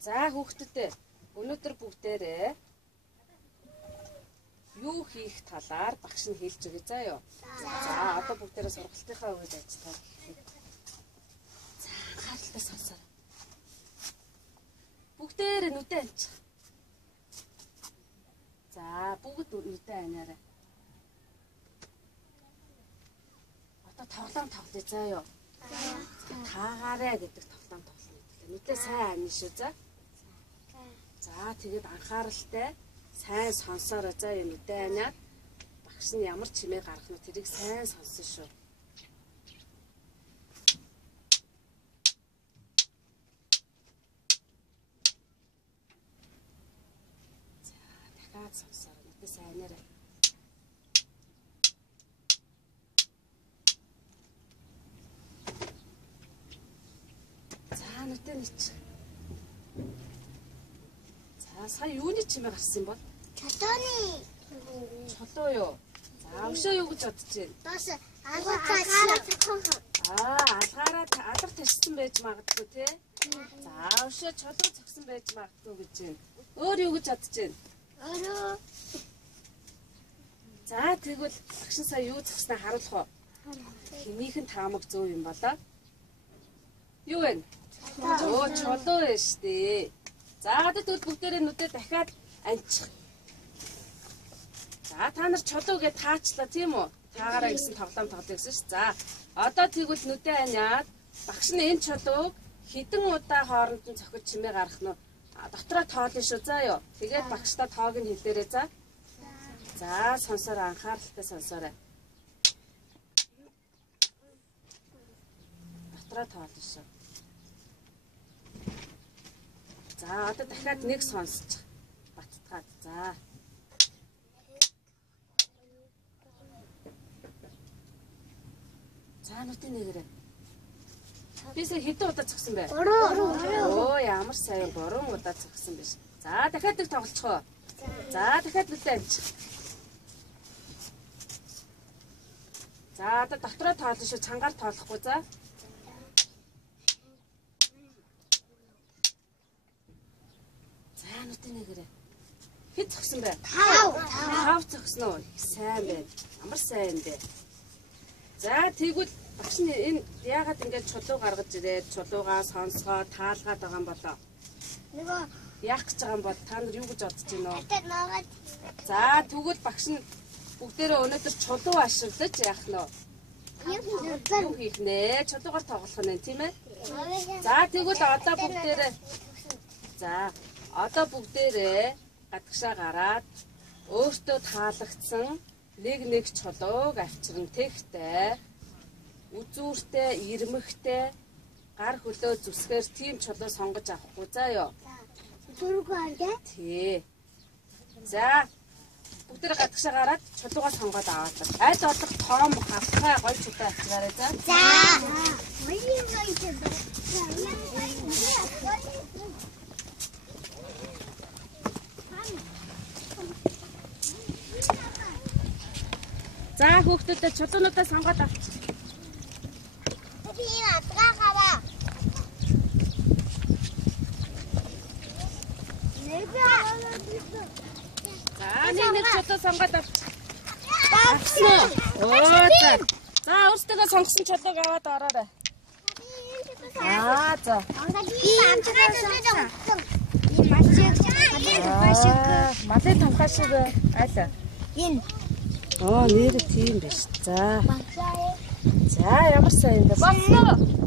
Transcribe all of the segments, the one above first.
За хүүхдүүдээ өнөөдөр бүгдээрээ юу хийх талаар багш нь хэлж өгье заа юу. За одоо бүгдээрээ сургалтынхаа үед ажиллаа. За анхааралтай сонсоо. Бүгдээрээ нүдээ анч. За бүгд нүдээ анаарай. Одоо тоглоом тоглоё заа юу. Таагаарэ гэдэг тоглоом тоглоно. Нүдээ сайн анаа шүү за. За тэгээд анхааралтай сайн сонсоорой заа юу нүдээ анаад багш нь ямар чимээ гаргах нь тэрийг сайн сонсон шүү. За дахиад сонсоорой нүдээ сайн анаарай. За нүдээ нийч. Сая юуны чимээ гарсан бол? Чолооны. Чолоо юу? За өшөө юу гэж бодож байна? Бас алгаараа алгаараа алга тарьсан байж магадгүй тий? За өшөө чолоо зогсон байж магадгүй гэж байна. Өөр юу гэж бодож байна? өөрөө. За тэгвэл багш сая юу зогсноо харуулах уу? Хинийхэн таамаг зөв юм болоо? Юу вэ? Чолоо ээ штэ. За тэгвэл бүгдээрээ нүдээ дахиад анчих. За та нар чолоо гэж таачлаа тийм үү? Таагаараа гэсэн тоглоом тоглоё гэсэн ш. За одоо тэгвэл нүдээ аниад багш нь энэ чолоог хэдэн удаа хооронд нь цохиж чимээ гаргах нь дотроо тоолно шүү заа юу. Тэгээд багштай тоог нь хэлээрэй за. За сонсоорой анхааралтай сонсоорой. Дотроо тоолно шүү. За одоо дахиад нэг сонсчих. Баттгаад. За. За нүдэн нэгэрэ. Бисээ хэдэн удаа цогсон бэ? 3. Оо ямар сайн 3 удаа цогсон биш. За дахиад нэг тоглоцгоо. За дахиад нүдэн анч. За одоо дотроо тоолно шүү. Цангаар тоолохгүй за. Нүдэн нэгэрэ. Хэд цогсон бэ? 5 цогсон уу? Сайн байна. Ямар сайн бэ? За тэгвэл багш нь энэ яагаад ингэж чулуу гаргаж ирээд чулуугаа сонсгоо таалгаад байгаа юм болоо? Нөгөө Яах гэж байгаа юм бол та нар юу гэж бодож байна вэ? атад наагаад. За тэгвэл багш нь бүгдээрээ өнөөдөр чулуу ашиглаж яах нь вэ? Юу хийх нэ? Чулуугаар тоглох нь тийм ээ? За тэгвэл одоо бүгдээрээ одоо бүгдээрээ гадагшаа гараад өөртөө таалагдсан нэг чулууг авчирн тэгтэй үзүүртэй, ирмэгтэй гар хөлөө зүсгээр тийм чулуу сонгож авахгүй заа юу. Түргээрээ. Тий. За бүгдээрээ гадагшаа гараад чулуугаа сонгоод аваад. Аль болох тоом хавхаа гой чулуу авчираарай за. За. За хүүхдүүдэд чулуунуудаа сонгоод авч. Би атгаа хараа. За нэг чулуу сонгоод авч. Авсан. Оо за. За өөртөө сонгосон чулууг аваад ороорой. За. Би амтгаа авсан. Малын тамхаа шиг аль. Энэ. Оо нэр тийм биш. За. За ямар сайн бэ? Босноо.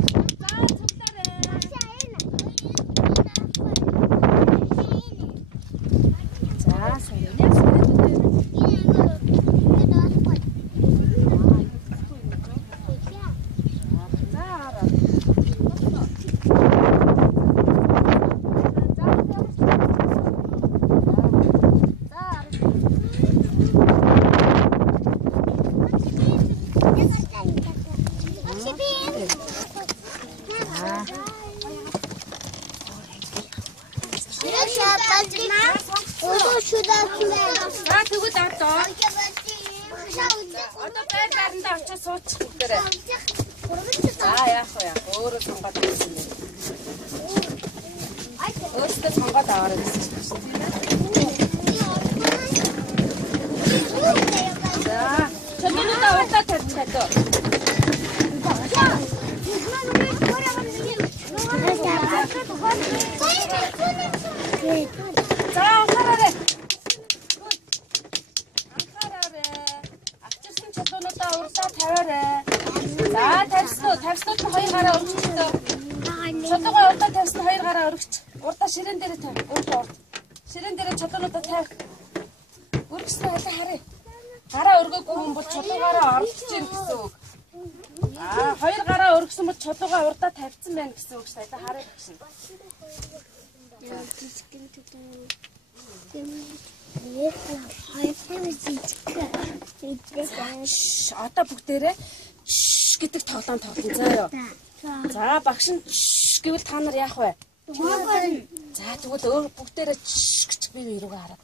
Одоо байрандаа очиж суучих бүгдээрээ. За яах вэ? Өөрөө сонгоод авсан юм. өөртөө сонгоод аваарай гэсэн чинь тийм ээ. За, чөлөөнүүдээ урдаа тавьчихаа дөө. За, анхаараарай. Авчирсан чөлөөнүүдээ урдаа тавиарай. За, тавьснууд нь хоёр гараа өргөчтэй. Чулуугаа урдаа тавьсан хоёр гараа өргөч. Урдаа ширээн дээр тавь. Урд. Ширээн дээр чулуунуудаа тавь. Өргөснөө халаа харъя. Гараа өргөөгүй хүн бол чулуугаараа оролцож ийн гэсэн үг. Хоёр гараа өргөсөн бол чулуугаа урдаа тавьсан байна гэсэн үг шээ. Харъя гэсэн. Одоо бүгдээрээ гэдэг тоглоом тоглоно заа ёо. За багш нь гэвэл та нар яах вэ? За тэгвэл өөр бүгдээрээ гэж би рүүгээ хараад.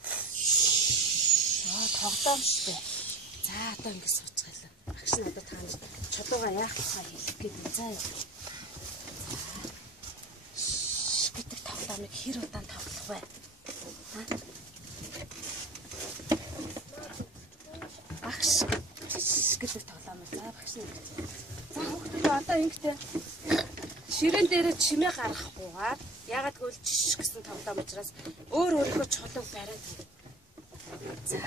Тоглоом шүү. За одоо ингэ сууцгаалаа. Багш нь одоо та нар чулуугаа яах тухай хэлэх гэдэг заа ёо. Гэдэг тоглоомыг хэр удаан тоглох вэ? Багш гэдэг тоглоом за багш нь. За хүүхдүүд одоо ингэтэй ширээн дээр чимээ гаргахгүйгээр ягаад гэвэл жиш гэсэн тоглоом учраас өөрийнхөө чулууг бариад. За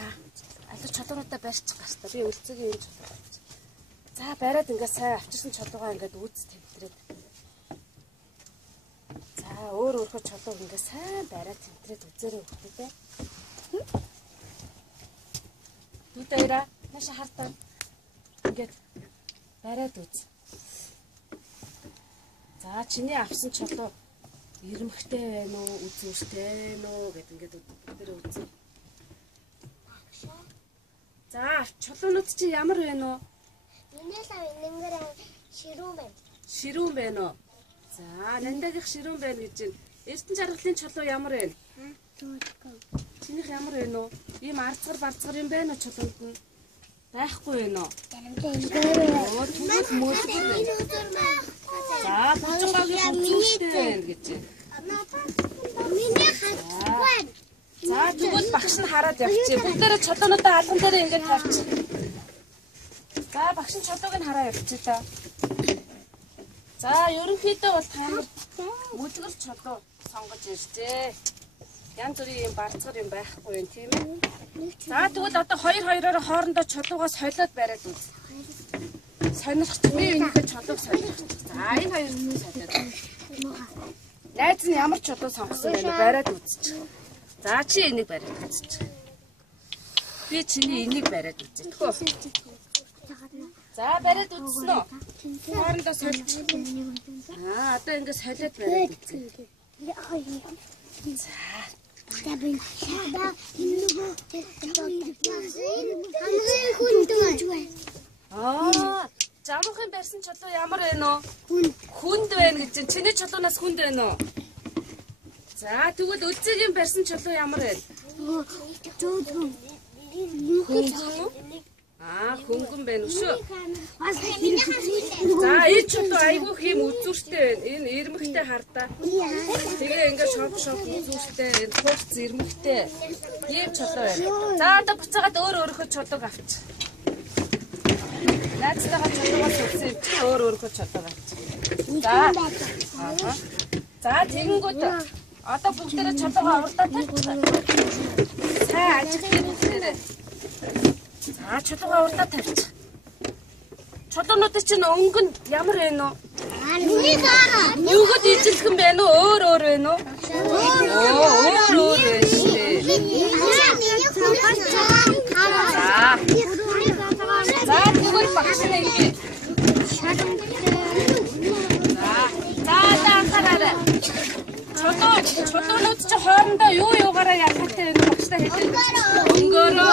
аль чулуунуудаа барьчих гастаа би өлцөгийн юм чулуу. За бариад ингээд сайн авчирсан чулуугаа ингээд үүс тэмдрээд. За өөрийнхөө чулууг ингээд сайн бариад тэмдрээд үзээрэй хүүхдүүдээ. Дүүтэйра наша хартаа ингээд бариад үз. За чиний авсан чулуу ирмэгтэй байна уу, үзүүртэй байна уу гэд ингээд өдөр үзье. За чулуунууд чи ямар байна уу? Миний лав нэнгэр ширүүн байна. Ширүүн байна уу? За нандагийнх ширүүн байна гэж байна. Эрдэнэ жаргалын чулуу ямар байна? Чинийх ямар байна уу? Ийм арцгар юм байна уу чулуунд нь? Байхгүй байна уу? Оо түгэл мөсгөл байна. За бужингагийн үзүүртэй байна гэж. Миний хатгүй. За тэгвэл багш нь хараад явчих. Бүгдээрээ чулуунуудаа алган дээр ингээд тавьчих. За багш нь чулууг нь хараа явчих та. За ерөнхийдөө бол та нар үлгэр чулуу сонгож иржээ. Янз бүрийн юм барцгар юм байхгүй юм тийм ээ. За тэгвэл одоо хоёроор хоорондоо чулуугаа солиод бариад үз. Сонирхч би энэхээ чулууг солих. За энэ хоёр нь солиод. Найз нь ямар чулуу сонгосон бэ бариад үзчих. За чи энийг бариад үзчих. Би чиний энийг бариад үзчихгүй. За бариад үзсэн үү? Хоорондоо солих. Одоо ингэ солиод бариад үзье. За хамгийн хүнд. Жамхан барьсан чулуу ямар байна уу? Хүнд байна гэж чинь. Чиний чулуунаас хүнд байна уу? За тэгвэл өлзөгийн барьсан чулуу ямар байна? Хөнгөн байна уу шүү? За энэ чулуу айгүй хэм үзүүртэй байна. Энэ ирмэгтэй хартаа. Тэгээ ингээд шоп үзүүртэй, энэ хурц ирмэгтэй. Ийм чулуу байна. За одоо буцаагаад өөрийнхөө чулууг авч. Найзтайгаа чулуугаас өгсөн юм чи өөрийнхөө чулууг авч. За тэгэнгүүт одоо бүгдээрээ чулуугаа урдаа тавьчихлаа. Сайн ажиглах бүгдээрээ. За чулуугаа урдаа тавьчих. Чулуунуудын чинь өнгө нь ямар байна уу? Нүгд ижилхэн байна уу? Өөр байна уу? Өөр байна шүү. За тэгвэл багш нь ингэ. За анхаараарай. Чулуунууд чи хоорондоо юугаараа ялгаатай байна багштай хэлээ. Өнгөөрөө.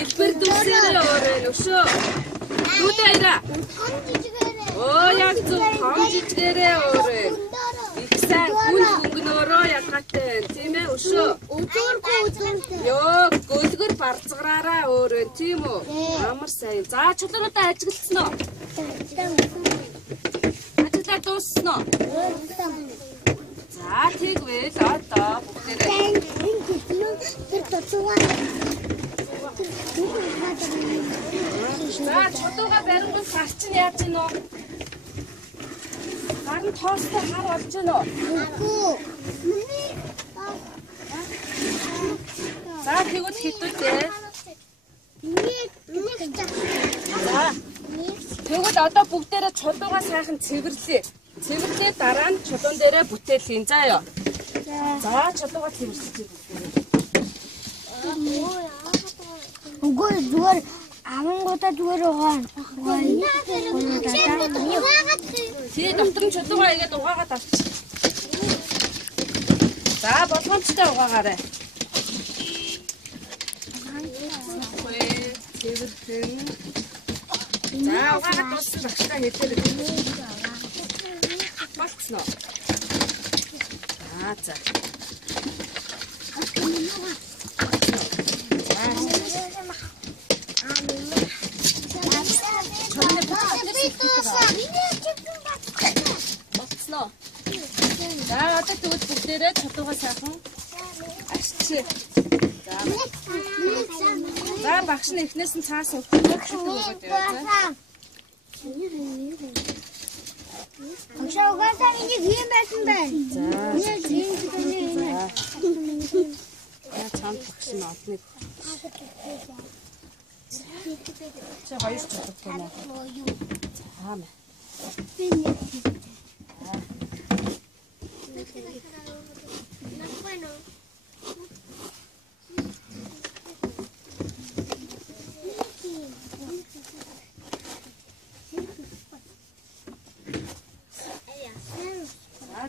Элбэр дүсээрээ өөрөө өшөө. Дүүтэйра. Оо яг зөв хомжижгээрээ өөрөө. Ихсэн хүн хөнгөнөөрөө ялгаатай байна тийм ээ өшөө. Ёо гөлгөр барцгараараа өөрөө тийм үү? Амар сайн. За чулуунуудаа ажигласан уу? Ажиглаа дууссан уу? За Тэгэл одоо бүгдээрээ за чулууга барингууд гар чинь яаж гинэ үү? Гар нь тоостой хар болж гинэ үү? За тэгвэл хитүүдээ. За тэгвэл одоо бүгдээрээ чулууга сайхан цэвэрлэе. Цэвэрлээ дараа нь чулуун дээрээ бүтээлийн заа ёо. За чулууга цэвэрлэе бүгдээрээ. Үгүй зүгээр амангуудаа зүгээр угаана. Тий доктор нь чулууга игээд угаагаад авчих. За болгоомжтой угаагаарай. Цэвэрлэн. За угаагаад дууссан багштай хэлээ. Болцсноо. За. Болцсноо. За одоо тэгвэл бүгдээрээ чулууга сайхан арчи. За багш нь эхнээс нь цаас өгдөг өгөөд яваа. Агшаа угаасаа миний юм байсан байна. Яа цаанд багш нь одныг. Чи хоёр чулууг гэнэ. Аа мэ.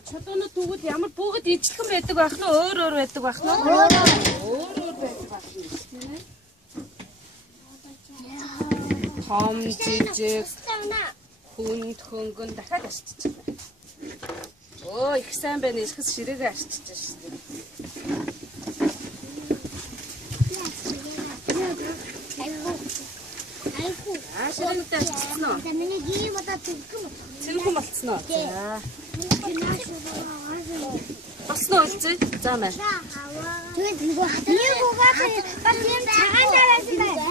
Чулуунууд түгэл ямар бүгд ижлэхэн байдаг байх нь өөр байдаг байх нь өөр байдаг байх нь том жижиг хүнд хөнгөн дахиад арчиж байна. Өө их сайн байна. Ихэс ширээгээ арчиж байна шүү дээ. Ширээгээ арчсан уу? Миний гин бодоод цэвэрхэн болцсон уу? За. Болсноо үлзээ. За мэн. тэгээд нэг угаасаа бас юм цагаан дараасан байна.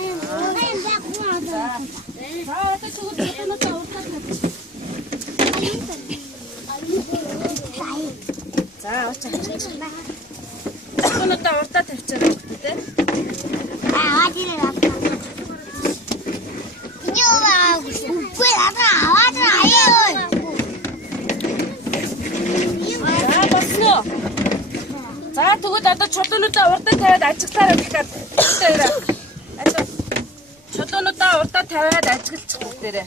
За одоо чулуу чулуунуудаа уртаад тавьчих. За очоо. Чулуунуудаа уртаад тавьчих хэрэгтэй. Аваад ирээ аваа. Үгүй аваад аяа. За болсноо. За тэгвэл одоо чулуунуудаа уртад тавиад ажиглаарай дахиад. Чулуунуудаа уртад тавиад ажиглчих бүгдээрээ.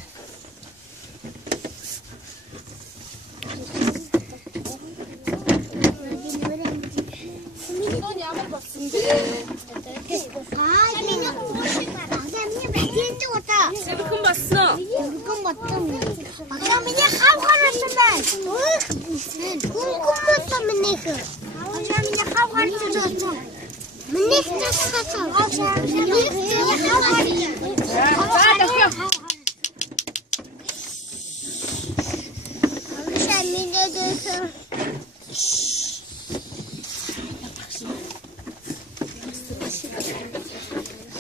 Чулуун ямар болсон бэ? Миний хөөрхөн бэкэнд удаа. Цэвэрхэн болсноо. Хөөрхөн бодсон. Багшаа миний хавхаар болсон байна. Хөөрхөн бодсон минийх. Багшаа миний хавхаар болсон. Минийх тасгасан. Багшаа миний хавхаар. За дахиад. Багшаа миний дэсэн.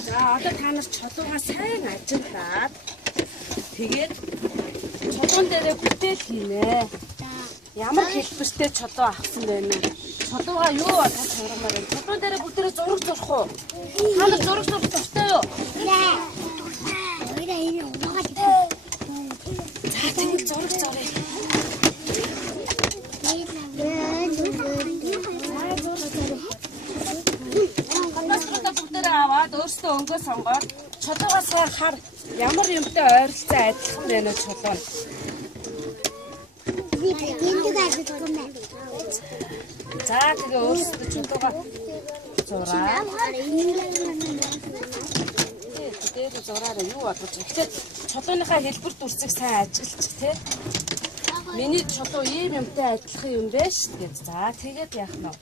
За одоо та нар чулуугаа сайн ажиглаад тэгээд чулуун дээрээ бүтээл хийнэ. Ямар хэлбэртэй чулуу авсан бэ нэ? Чулуугаа юу одоо цаврамаар вэ? Чулуун дээрээ бүгдээрээ зураг зурх уу? Та нар зураг зурх дуртай юу? Нэ. Энэ угаад. За тэгээд зураг зуръя. Гадаадаа бүгдээрээ аваад өөрсдөө өнгөө сонгоод чулуугаа сайн хар ямар юмтай ойролцоо адилхан байна уу чулуу нь? За тэгээ өөрсдөө чулуугаа зураа. Тэгээд зураараа юу бодож ихтэй чулууныхаа хэлбэр дүрсийг сайн ажиглчих тий. Миний чулуу ийм юмтай адилхан юм байна шүү дээ. За тэгээд яах нь вэ?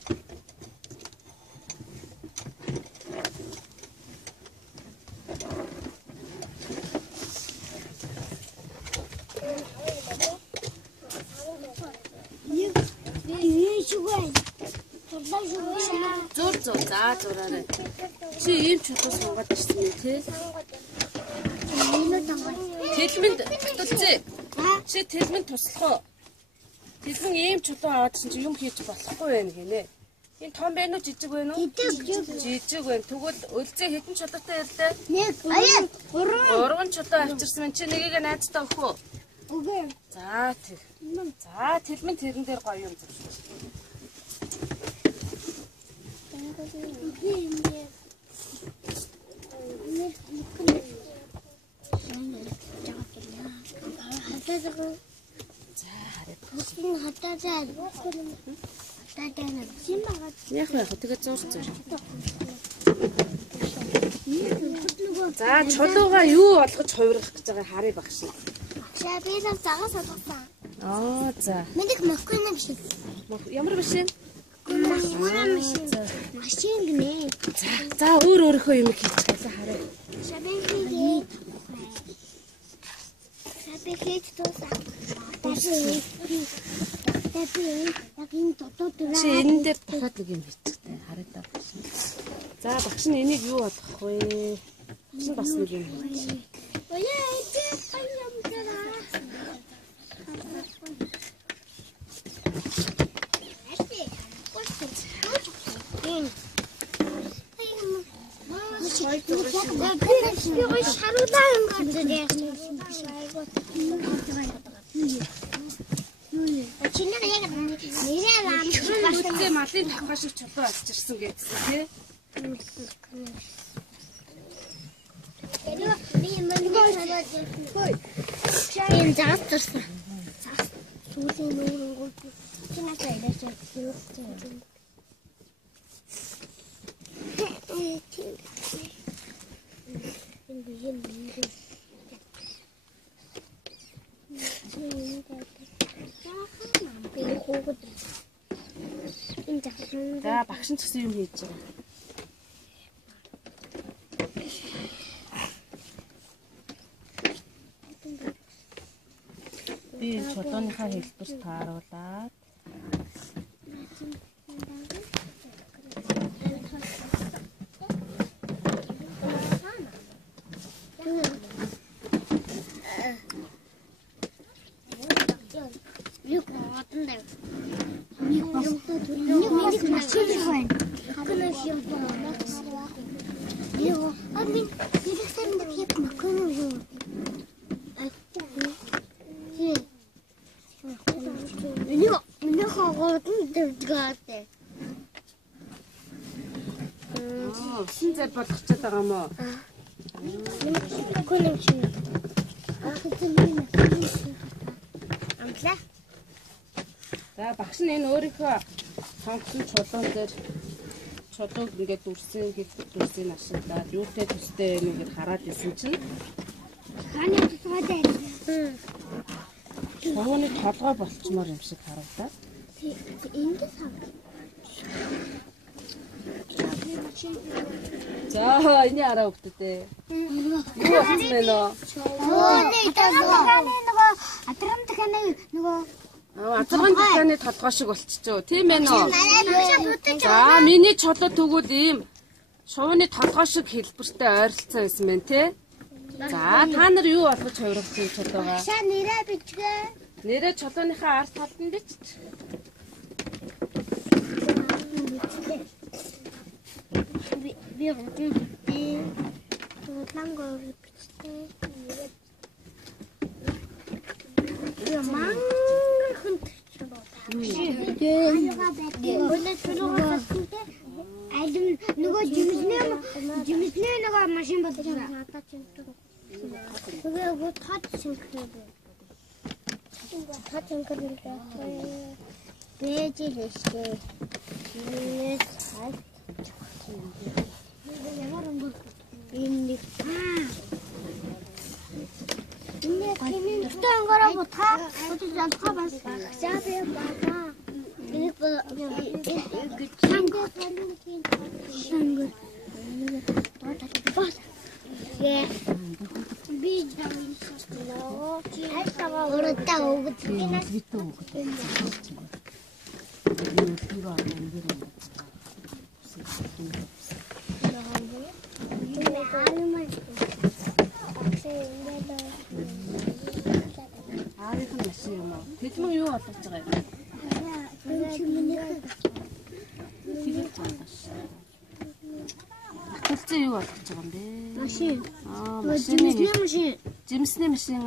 За зураарай. Чи ийм чулуу сонгоод ирсэн юм те? Тэлмэнд туталцээ. Чи тэлмэнд туслах уу? Тэлмэн ийм чулуу аваад чи юм хийж болохгүй байх гинэ. Энэ том байна уу жижиг байна уу? Жижиг байна. Тэгвэл өлзөө хэдэн чулуутай ирлээ? Нэг. Урган чулуу авчирсан чинь чи нэгийг найзтай өгөх үү? Үгүй. За тэг. За тэлмэн тэрэн дээр гоё юм зөвшөөрсөн. Яг тэгээ зурцсан. За чулууга юу болгож хувиргах гэж байгаа харъя багш. Багшаа би нэг цагаас олгосон. За. Мэник машин машин. Ямар машин? Машин гинэ. За өөрийнхөө юм хийж байгаа харъя. Шабэ хийж тусаа. Tapi яг энэ дотоод чи энэ дээр дахиад нэг юм хийчихтэй харъя та багш. За багш нь энийг юу болгох вэ? Багш бас нэг юм хийж. Үгүй малын давхар шиг чулуу авчирсан гэсэн тий. Энэ зааварсан. Сүүлийн нүүрэн чинасаа илэрч хэрэгцээ. За багш нь ч гэсэн юм хийж байгаа. Би чулууныхаа хэлбэр тааруулаад синзээ болгочиход байгаа юм уу? За багш нь энэ өөрийнхөө сонгосон чулуун дээр чулууг ингээд дүрсэн хэлбэр дүрсийг ашиглаад юутай төстэй юм ингээд хараад исэн чинь хааны тусгаатай. чулууны толгой болчмоор юм шиг харагдаад. Ингээд За энэ араа өгдөө. Юу болсон бэ нөө? Атарган дахианы толгой шиг болчихжээ. Тийм ээ нөө. За миний чулуу тэгвэл ийм шувууны толгой шиг хэлбэртэй ойролцоо байсан байна те. За та нар юу болгож хувиргах юм чулуугаа? Шаа нэрээ бичгээ. Нэрээ чулууныхаа ард талд нь бич. Би лангор бичгээ. Мангар хүнд чулуу. Нөгөө жимснээ нөгөө машин болчихсон. Тэгээ тат шингэх. Тат шингэх. Бэжэлэштэй. Энэ дөртөө ангаараа бутаа өдөр зантгаа бас шаабе бага энэ Аавынхын машин юм уу? Тэдмэн юу болгож байгаа юм? Тэгээд тааш. Баталцаа юу болгож байгаа юм бэ? Машин. Машины машин. жимсний машин.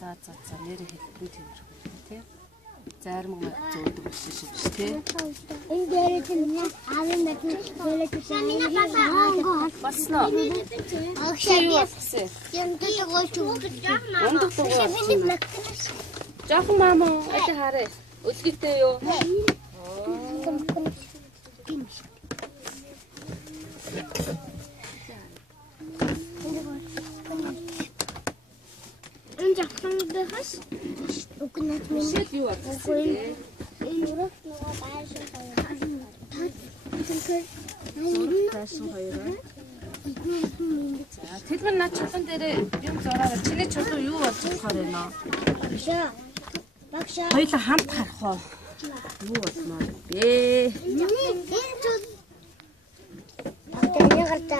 За нэрээ хэлбэн тиймэрхүү тий. Зарим зөөдөг машин шиг биш тий. Энэ дээрээ чинь аавын машин болоод Басна. Агшаа юм дэгөөч. Жаахан маама одоо хараа. Өлгийтэй юу? Энэ жахсан дэхас үгнэт минь Шил юу болсон бэ? энэ урах нөгөө байшин хоёр. Тэдмэн над чулуун дээр юм зураараа чиний чулуу юу болж болохоор байна аа? багшаа Хоёулаа хамт харах уу? Юу болмоор бэ? энэ гарта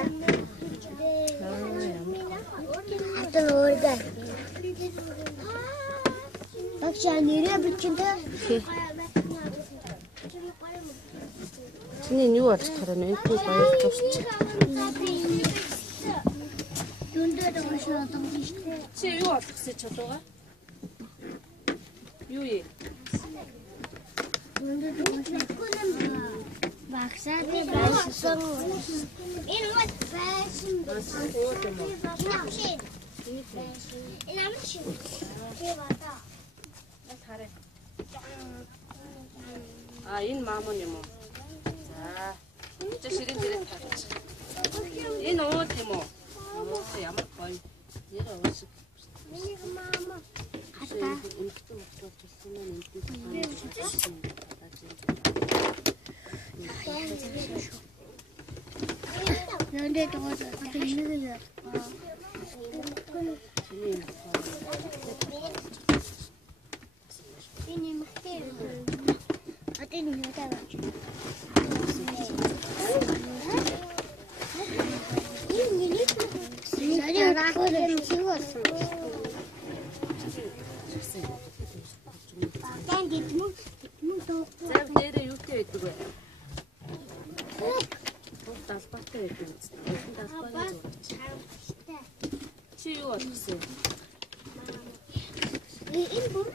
атан өөргөө багшаа нэрээ бичэндээ Чиний юу болж болохоор байна? Энд би баяр тусч. Чи юу болгосон чулууга? Юу юм? багшаа би байшин энэ мод байшин энэ амшин би бата Хараа. Энэ маамын юм уу? За. Чи ширин дээрээ тавьчих. Энэ ууд юм уу? Ямар гоё. Нэр уушиг. миний мама Эмхтэн болох болсон юм энэ. Нөндөө догоо тэнийг энэ мөхтэй атин нөтаа За нэрээ юутэй байдаг вэ? Далбаатай байдаг үст. Далбааны зураг. Чи юу болгосон? энэ бүр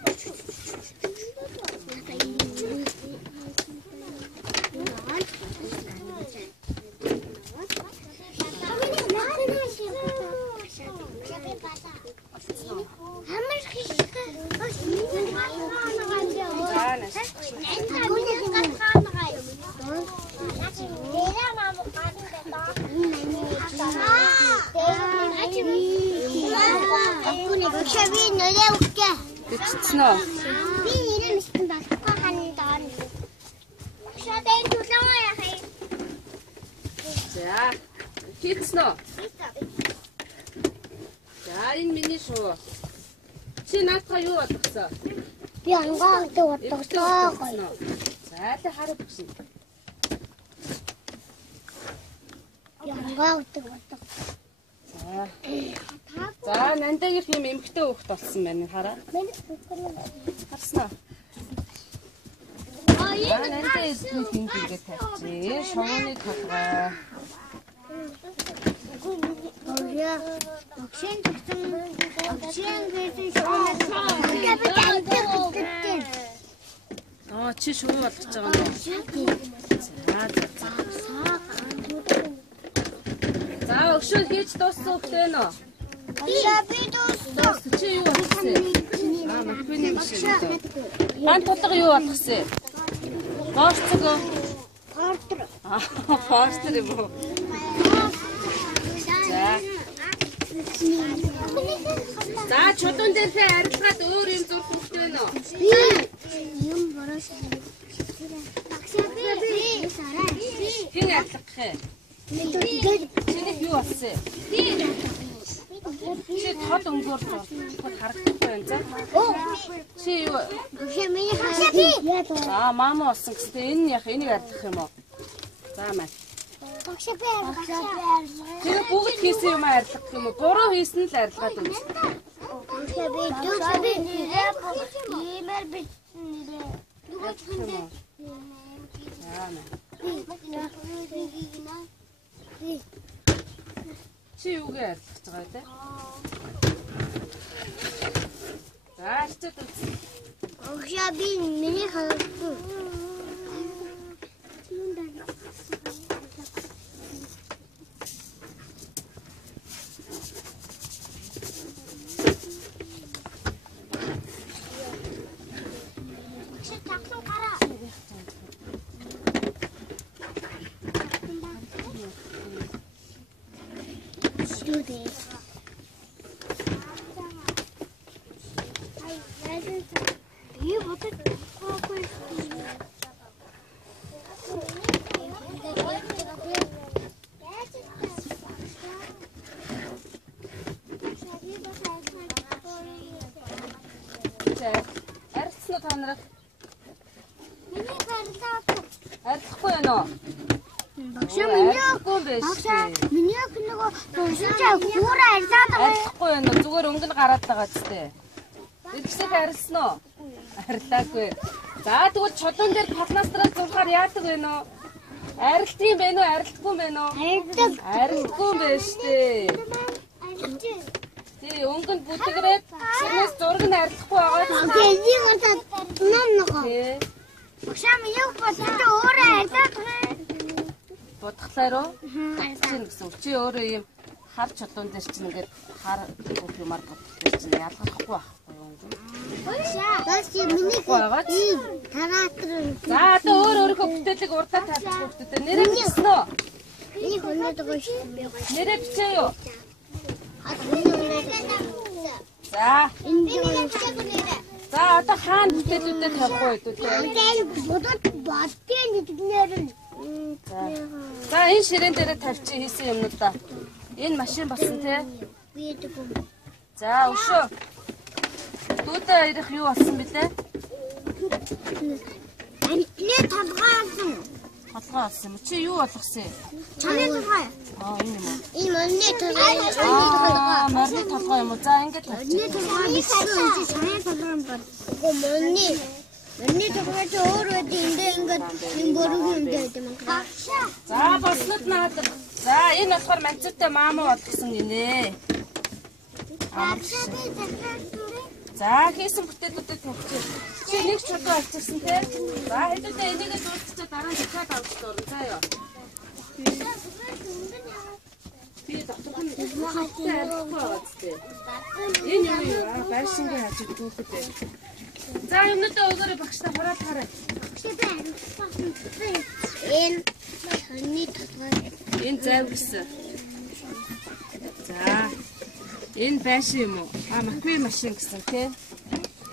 Бичсэн үү? би нэрээ мэдсэн болохгүй хань доо. Шатай тулаа яхаа. За. Хийцэн үү? За энэ миний шүү. Чи наадхаа юу болгосон? Би ангаатай урдглаа гоё. За тэ хараа бичсэн. Ангаатай урдглаа. За нандагийнх юм эмхтэй хөвгт болсон байна хараа. Харснаа. Нандаа эзний хин хийгээд тавьчих. Шогооны толгой. Огшин гэсэн шогооны. Чи шогоо болгож байгаа юм. За өгшөө хийж дууссан хөлтэй нөө. Би дууссан. Чи юу болгосон? Махны машин. Хан тулга юу болгосон? Форцог. Фортер. Форцер юм уу? За чулуун дээрээ арилгаад өөр юм зурх хөлтэй нөө. Юм бороош. Хин арилгах юм. Чиний юу болсон? Чи тод өнгөөр зурхад харагдахгүй байна за. Чи юу? Миний хашаа. Маама болсон гэхдээ энэ яг энийг арилгах юм уу? За маа. Багшаа би Тэр бүгд хийсэн юм арилгах юм уу? Буруу хийсэн л арилгаад үз. багшаа би дүүгээ нэрээ иймэр бичсэн нэрээ. Дүүгээ хүндээ. Яана. Би Чи юугээ арилгах байгаа те? За арчаад үз. багшаа би миний харахгүй. Арилсан уу та нараа? Миний гарлаа. Арилахгүй байна уу? Багшаа миний багшаа миний нөгөө төвшинчээ хүүрэ арилаад байгаа. арилахгүй байна уу? Зүгээр өнгө нь гараад байгаа ч тээ. Эцэг арилсан уу? Арилаагүй. За тэгвэл чулуун дээр пластараа зурхаар яадаг вэ нөө? Арилт юм бэ нөө? Арилтгүй юм бэ нөө? Арилтгүй юм байна штэ. Тий өнгөнд бүтгрээд сэрнээс зураг нь арилахгүй байгаа. Энийг удаад нонноо. Тий. Багшаа миний бодолтой өөрөө арилаад байгаа. Бодглоор уу? Чинь гэсэн үг. Чи өөрөө юм хар чулуун дээр чинь ингээд хар бүх юмар бодглоор чинь ялгахгүй байхгүй юу? Багшаа миний тараатар. За одоо өөрийнхөө бүтээлийг урдаа тавьчих хүмүүстээ нэрээ бичсэн үү? Миний хүнээд байгаа шүү. Нэрээ бичээ юу? За. За одоо хаана бүтээлүүдэд тавих вэ гэдэг Бодод бодгийн нэгнээр нь. За энэ ширээн дээр тавьчих хийсэн юмнуудаа. Энэ машин болсон тий. Би дэгүй. За өшөө. Дүүдээ ирэх юу болсон бэлээ? Амтны толгойсон. Толгой болсон юм. Чи юу болгосон юм? Чаны толгой. Энэ юм уу? Энэ мөрний толгой. Морны толгой юм уу? За ингэж тавьчих. Мөрний толгой бичсэн чи чаны толгой юм бол. Мөрний толгой ч өөр үед эндээ ингээд юм бүрэн юм дээр юм байна. За боснод наадаг. За энэ болохоор манцтай маамаа болгосон гинэ. За хийсэн бүтээлүүдэд тавьчих. Чи нэг чулуу авчихсан тий. За хэдүүлээ энийгээ дуусчихаа дараа нь дахиад авч дурна заа ёо. Би доктор хүн хаттай арилахгүй байгаа зү. Энэ юм юу? Байшингийн хажууд түүхтэй. За юмнуудаа өгөөрэй багштай хараад хараа. Энэ хоньны толгой. Энэ зав гэсэн. За энэ байшин юм уу? Макви машин гэсэн тий.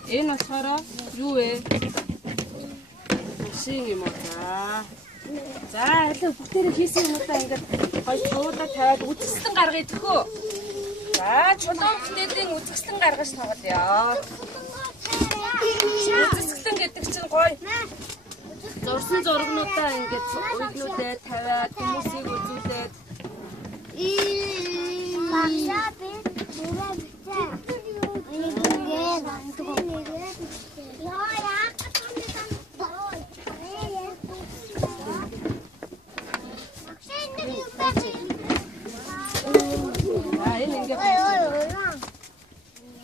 Энэ болохоор юу вэ? Машин юм уу? За аль бүгдээрээ хийсэн юмудаа ингээд гоё туудаа тавиад үзэсгэлэн гаргая тэхөө. За чулуун бүтээлийн үзэсгэлэн гаргаж тоглоё. Үзэсгэлэн гэдэг чинь гоё. Зурсан зургнуудаа ингээд үйгнүүдээ тавиад хүмүүсийг үзүүлээд Багшаа би бүрээ битээ. Энийг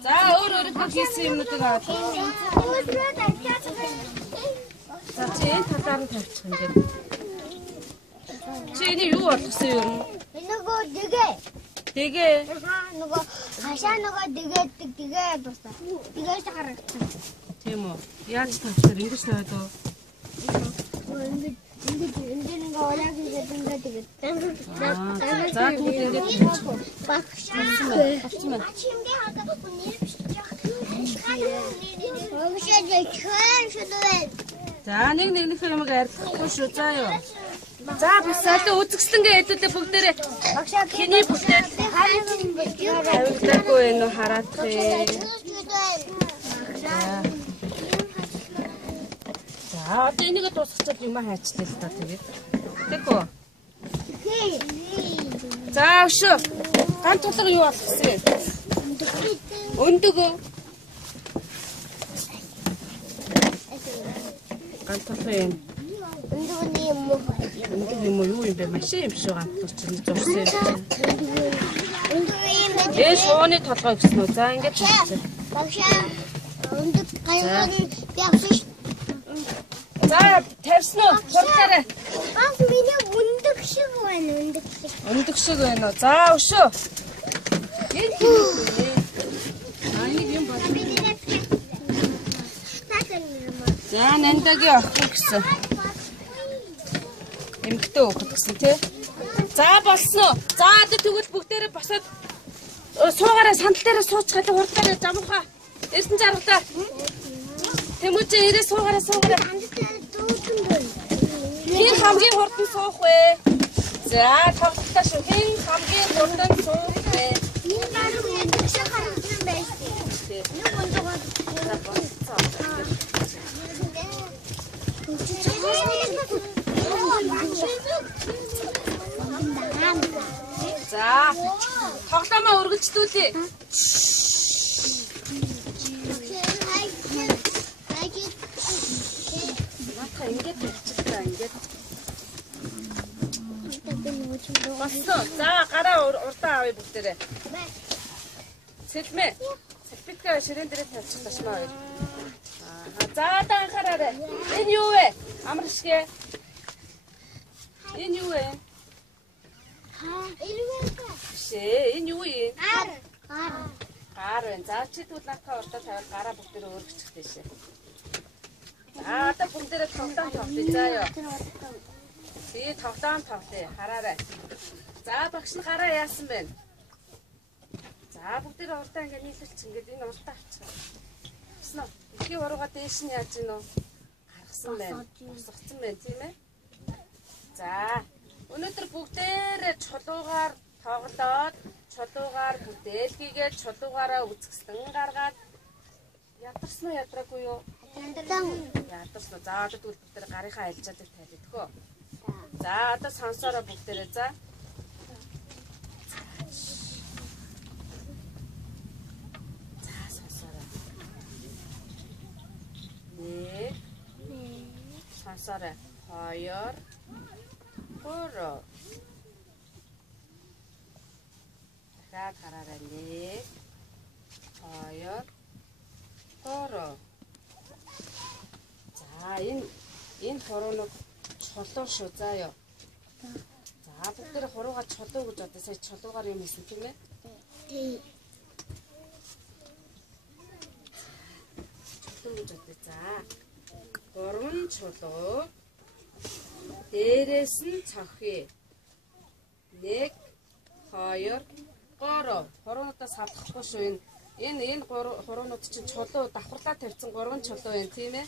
За өөрөөрөө хийсэн юмнуудыг аваад. За чи энэ талаар нь тавьчих юм дээр. Чи энэ юу болгосон юм? нөгөө дэгээ. Дэгээ. Нөгөө хашаа нөгөө дэгээдэг дэгээ босоо. Дэгээс харагдсан. Тийм үү. Яаж тавьчихар ингэж тавиад уу? Энд нэг олааг ингээд тэгээд. За тэгвэл ингэж Багшаа. авчихсан байна. Чимдээ хатаа нэр биш яах. Багшаа чөөн шүдвэн. За нэгнийхээ юмыг арилгахгүй шүү. За юу. За бас одоо үзэсгэлэнгээ хэдүүлээ бүгдээрээ Багшаа хэний бүтээл тавигдаагүй энэ хараад тээ. За одоо энийг дуусгачаад юм хайчтай л та тэгээд. Тэгэхгүй. За өшөө. Ган тулга юу болох вэ? Өндөгөө. Ган тулга юм. Өндөгний юм уу? Өндөг юм уу юу юм бэ? Машин юм шүү ган тулга чинь зурсан. Өндөг юм бэ? Шууны толгой гэсэн үү? За ингэж хэлсэн. Багшаа өндөг гайван явсан. За тавьсан уу? Хурдаарай. Бас миний өндөг шиг байна, өндөг шиг. Өндөг шиг байна уу? За өшөө. Энэ юм байна. За нандагийн охин гэсэн. Эмгтэн өөхөд гэсэн тий. За болсон уу? За одоо тэгвэл бүгдээрээ босоод суугаараа сандал дээрээ суучихлаа хурдаараа жамхаа. Эрдэн жаргалаа. Тэмүүжээ ирээ суугаараа. Хин хамгийн хурдан суух вэ? За тоглолтоо шүү. Хин хамгийн хурдан суух вэ? За тоглоомоо үргэлжлүүлье. Нааха ингэж болчихлаа ингэж. Болсон. За гараа урдаа авъя бүгдээрээ. Сэлмэ. Сэлбитгээ ширээн дээрээ тавьчих ташмаа хоёр. За одоо анхаараарай. Энэ юу вэ? Амар шигэ. Энэ юу вэ? Энэ юу юм? Гар байна. За чи тэгвэл наатаа урдаа тавиад гараа бүгдээрээ өөргөчихтэй шээ. За одоо бүгдээрээ тоглоом тоглоё заа ёо. Би тоглоом тоглоё. Хараарай. За багш нь гараа яасан бэ? За бүгдээрээ урдаа ингэ нийлүүлчих ингээд энэ урдаа авчих. Басна. Ихийн урууга дээш нь яаж гинөө? Гаргасан байна. Босгоцсон байна тийм ээ. За өнөөдөр бүгдээрээ чулуугаар тоглоод чулуугаар бүтээлгийгээд чулуугаараа үзэсгэлэн гаргаад ядарсан уу ядраагүй юу? Ядарсан. За одоо тэгвэл бүгдээрээ гарынхаа альжаадаг тайлбархөө. За одоо сонсороо бүгдээрээ за. За сонсороо. Нэг. Сонсороо. 2 3 дахиад хараарай 1 2 3 За энэ хуруунууд чулуу шүү заа ёо. За бүгдээр хуруугаа чулуу гэж одоо сая чулуугаар юм хийсэн тийм ээ? Тийм. Чулуу гэж одоо за 3 чулуу дээрээс нь цохи 1 2 3 хуруунуудаас халахгүй шүү энэ хуруунууд чинь чулуу давхарлаа тавьсан 3 чулуу байна тийм ээ